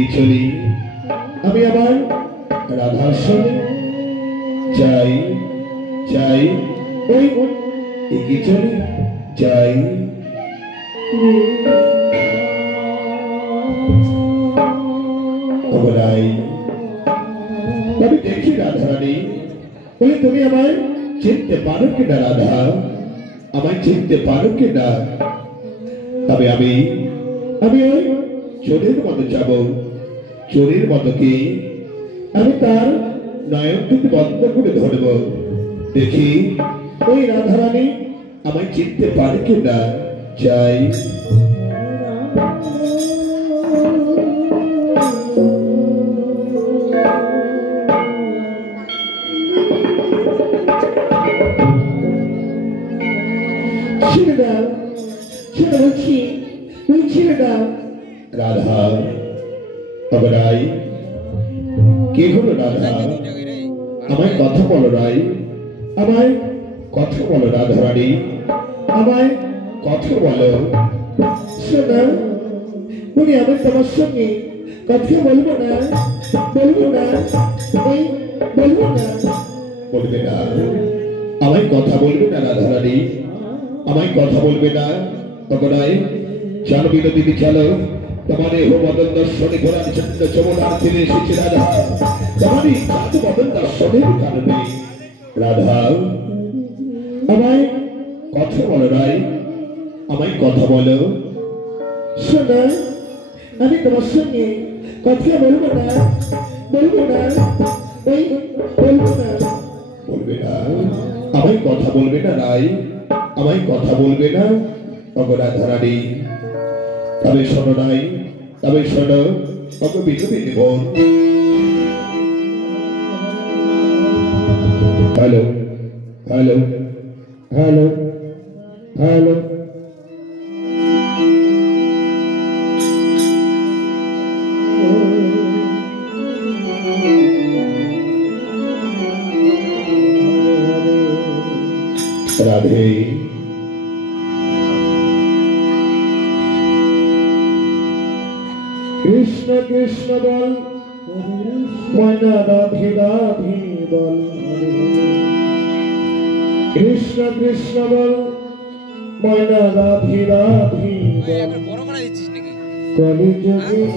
এগিয়ে চলি আমি আমার রাধার সঙ্গে যাই যাই ওই এগিয়ে চলি যাই আমি দেখি রাধারানী বলে তুমি আমায় চিনতে পারো কিনা রাধা আমায় চিনতে পারো কিনা তবে আমি ওই চোরের মতো যাব চোরের মতো কি আমি তার নয়ন দুটি বন্ধ করে ধরব দেখি ওই রাধারানী আমায় চিনতে পারে কিনা যাই রাধা তবে রাই কি হলো রাধা আমায় কথা বলো রাই আমায় কথা বলো রাধারানী আমায় কথা বলো শোনা বলি আমি তোমার সঙ্গে কথা বলবো না ওই বলবো না বলবে না আমায় কথা বলবে না রাধারানী আমায় কথা বলবে না তবে রাই চলো বিনোদিনী চলো তোমার এই মদন দর্শনে ঘোরার জন্য যমুনার তীরে এসেছে রাধা তোমার এই মদন দর্শনের কারণে রাধা আমায় কথা বলো রাই আমায় কথা বলো শোনা আমি তোমার সঙ্গে কথা বলবো না ওই বলবো না বলবে না আমায় কথা বলবে না রাই আমায় কথা বলবে না রাধারানী তবে শোনো নাই তবে শোনো বিনোদিনী বোন hello hello hello hello Radhe Krishna Krishna বল ময়না রাধে রাধে বল কৃষ্ণ কৃষ্ণ বল ময়না রাধে রাধে বল কলিযুগে